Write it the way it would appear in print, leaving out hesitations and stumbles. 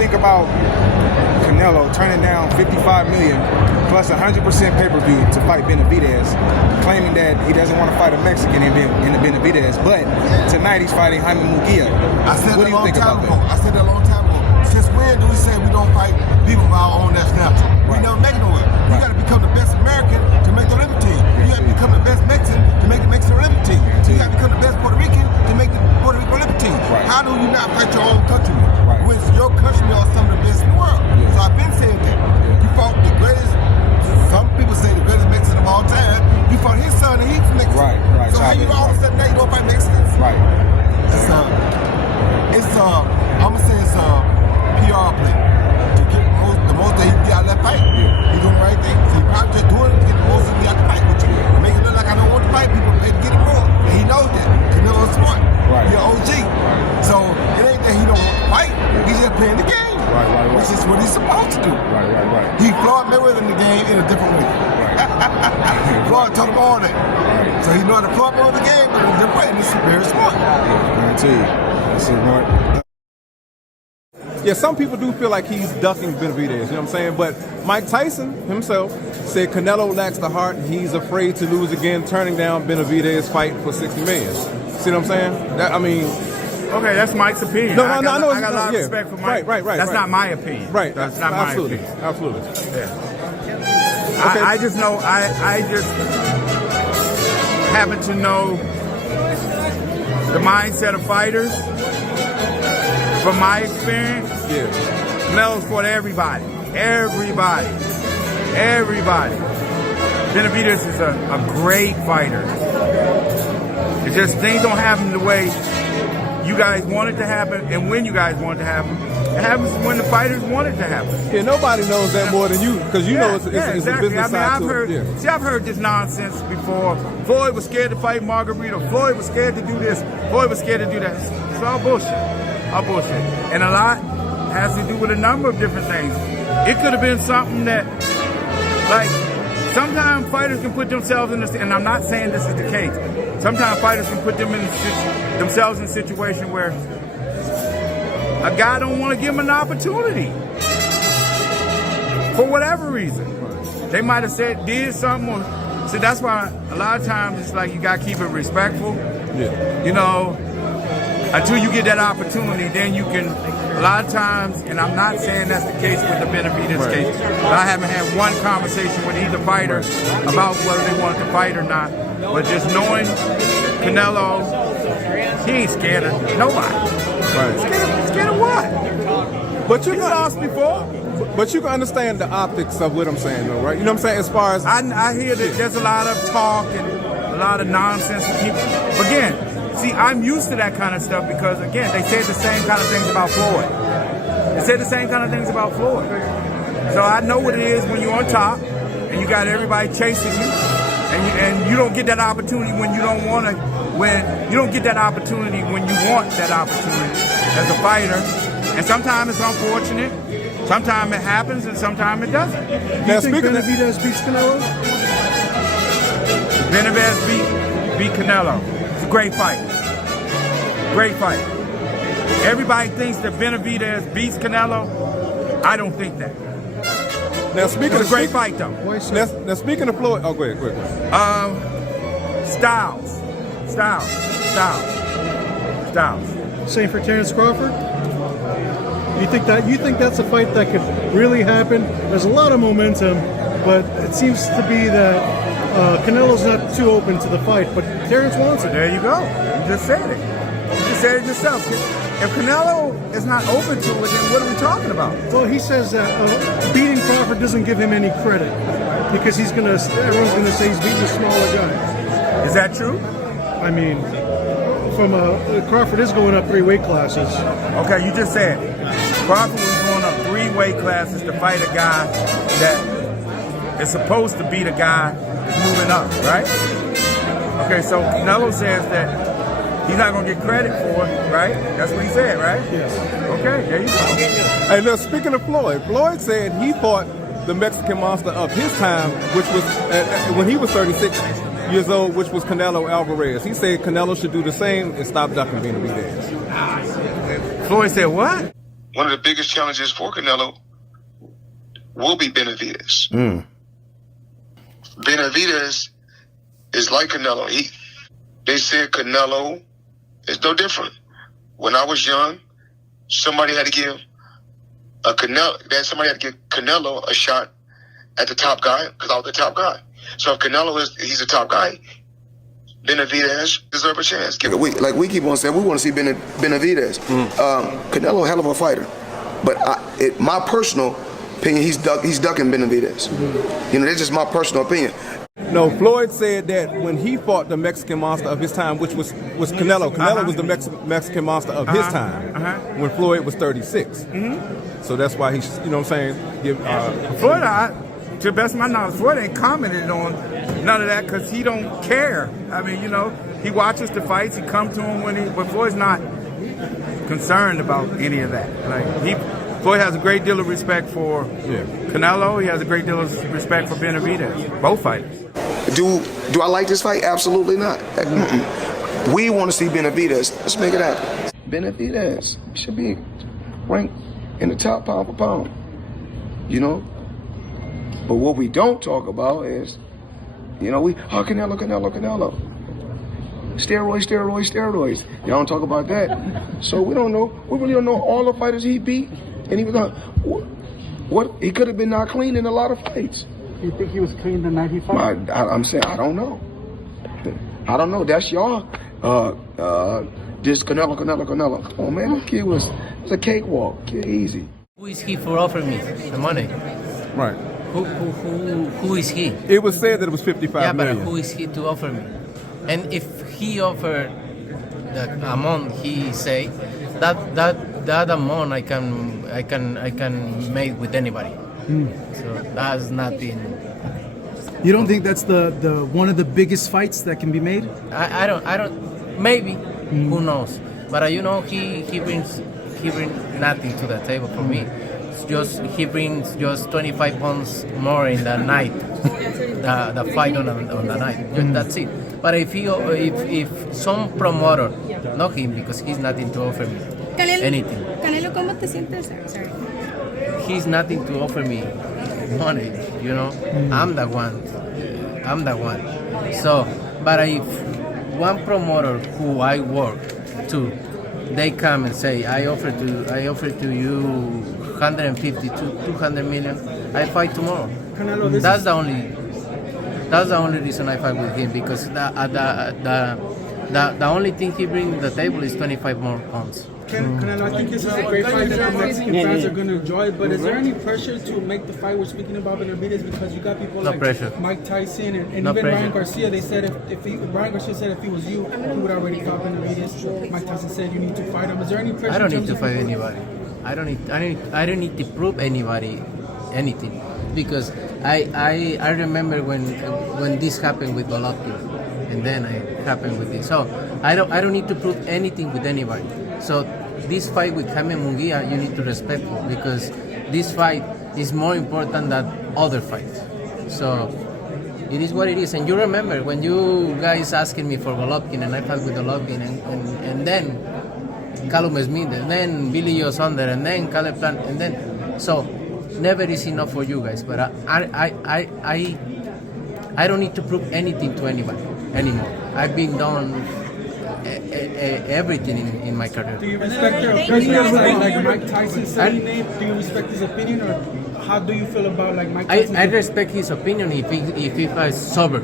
think about Canelo turning down $55 million plus 100% pay-per-view to fight Benavidez, claiming that he doesn't want to fight a Mexican in the Benavidez, but tonight he's fighting Jaime Munguia. What do you think about that? I said that a long time ago. Since when do we say we don't fight people of our own nationality? We never make it nowhere. You got to become the best American to make the Olympic team. You got to become the best Mexican to make the Mexican Olympic team. You got to become the best Puerto Rican to make the Puerto Rican Olympic team. How do you not fight your own countrymen? When your countrymen are some of the best in the world. So I've been saying that. You fought the greatest, some people say the greatest Mexican of all time. You fought his son and he's Mexican. So how you all of a sudden now you don't fight Mexicans? I'm going to say it's a PR play. To get the most that he can get out of that fight. He's doing the right thing. So he probably just doing it to get the most that he got to fight with you. Make it look like I don't want to fight people, pay to get him more. And he knows that. Canelo's smart. He's an OG. So it ain't that he don't want to fight. He's just playing the game. Which is what he's supposed to do. He Floyd Mayweather in the game in a different way. Floyd taught him all that. So he know how to Floyd Mayweather the game, but in a different way, and this is very smart. That's smart. Yeah, some people do feel like he's ducking Benavidez, you know what I'm saying? But Mike Tyson himself said Canelo lacks the heart and he's afraid to lose again, turning down Benavidez fight for $60 million. See what I'm saying? Okay, that's Mike's opinion. I know. I got a lot of respect for Mike. Right. That's not my opinion. That's not my opinion. Absolutely. Yeah. Okay. I just know, I just happen to know the mindset of fighters. From my experience, Canelo's fought everybody. Benavidez is a great fighter. It's just things don't happen the way you guys want it to happen, and when you guys want it to happen. It happens when the fighters want it to happen. Yeah, nobody knows that more than you, because you know it's exactly. a business side to it. See, I've heard this nonsense before. Floyd was scared to fight Margarito. Floyd was scared to do this. Floyd was scared to do that. It's all bullshit. And a lot has to do with a number of different things. It could have been something that, like, sometimes fighters can put themselves in this, and I'm not saying this is the case. Sometimes fighters can put themselves in a situation where a guy don't want to give him an opportunity for whatever reason. They might have did something. So that's why a lot of times it's like you got to keep it respectful. You know, until you get that opportunity, then you can, a lot of times, and I'm not saying that's the case with the Benavidez case, but I haven't had one conversation with either fighter about whether they wanted to fight or not. But just knowing Canelo, he ain't scared of nobody. Scared of what? But you lost before. But you can understand the optics of what I'm saying, though, right? You know what I'm saying? As far as I hear that there's a lot of talk and a lot of nonsense. Again, see, I'm used to that kind of stuff because, again, they said the same kind of things about Floyd. So I know what it is when you're on top and you got everybody chasing you, and you don't get that opportunity when you don't want to. When you don't get that opportunity when you want that opportunity as a fighter, and sometimes it's unfortunate. Sometimes it happens and sometimes it doesn't. Do you think Benavidez beats Canelo? Benavidez beat Canelo. It's a great fight. Everybody thinks that Benavidez beats Canelo. I don't think that. Now speaking of great fight though. Now speaking of Floyd, go ahead. Styles. Same for Terrence Crawford. You think that's a fight that could really happen? There's a lot of momentum, but it seems to be that Canelo's not too open to the fight, but Terrence wants it. There you go. You just said it. You just said it yourself. If Canelo is not open to it, then what are we talking about? Well, he says that beating Crawford doesn't give him any credit because everyone's gonna say he's beating a smaller guy. Is that true? I mean, Crawford is going up 3 weight classes. Okay, you just said Crawford was going up 3 weight classes to fight a guy that is supposed to beat a guy that's moving up, right? Okay, so Canelo says that he's not going to get credit for it, right? That's what he said, right? Yes. Okay, there you go. Hey, look, speaking of Floyd said he fought the Mexican monster of his time, which was when he was 36 years old, which was Canelo Alvarez. He said Canelo should do the same and stop ducking Benavidez. Floyd said what? one of the biggest challenges for Canelo will be Benavidez. Benavidez is like Canelo. They said Canelo is no different. When I was young, somebody had to give Canelo a shot at the top guy because I was the top guy. So if Canelo he's the top guy, Benavidez deserves a chance. We keep on saying we want to see Benavidez. Canelo, hell of a fighter, but my personal opinion, he's ducking Benavidez. That's just my personal opinion. No, Floyd said that when he fought the Mexican monster of his time, which was Canelo. Canelo was the Mexican monster of his time when Floyd was 36. So that's why he's, you know what I'm saying? Floyd, to the best of my knowledge, Floyd ain't commented on none of that because he don't care. I mean, he watches the fights. He come to him but Floyd's not concerned about any of that. Floyd has a great deal of respect for Canelo. He has a great deal of respect for Benavidez, both fighters. Do I like this fight? Absolutely not. We want to see Benavidez. Let's make it happen. Benavidez should be ranked in the top pound for pound. But what we don't talk about is, Canelo. Steroids. Y'all don't talk about that. So we don't know. We really don't know all the fighters he beat. And he was what he could have been not clean in a lot of fights. You think he was clean the night he fought? I'm saying I don't know. That's y'all. Just Canelo. Come on, man. The kid was a cakewalk. Kid, easy. Who is he for offering me the money? Right. Who is he? It was said that it was 55 million. But who is he to offer me? And if he offered the amount he say, that amount I can make with anybody. So that has not been. You don't think that's the one of the biggest fights that can be made? I don't. Maybe. Who knows? But he brings nothing to the table for me. He brings just 25 pounds more in the night, the fight on the night. That's it. But if some promoter, not him, because he's nothing to offer me anything. Canelo, ¿cómo te sientes? Sorry. He's nothing to offer me money. I'm the one. So, but if one promoter who I work to, they come and say, I offer to you 150 to 200 million, I fight tomorrow. Canelo, That's the only reason I fight with him, because the only thing he brings to the table is 25 more pounds. Canelo, I think this is a great fight that the Mexican fans are going to enjoy, but is there any pressure to make the fight? We're speaking about Benavidez because you got people like Mike Tyson and even Ryan Garcia. They said Ryan Garcia said if he was you, he would already fight Benavidez. Mike Tyson said you need to fight him. Is there any pressure? I don't need to fight anybody. I don't need to prove anybody anything, because I remember when this happened with Golovkin, and then it happened with this. So I don't need to prove anything with anybody. So this fight with Jaime Munguia, you need to respect it, because this fight is more important than other fights. So it is what it is. And you remember when you guys asking me for Golovkin, and I fought with Golovkin, and then Callum Smith, and then Billy Joe Saunders, and then Caleb Plant, and then so never is enough for you guys. But I don't need to prove anything to anybody anymore. I've been done everything in my career. Do you respect your opinion, like Mike Tyson said his name? Do you respect his opinion, or how do you feel about like Mike Tyson? I respect his opinion if he was sober.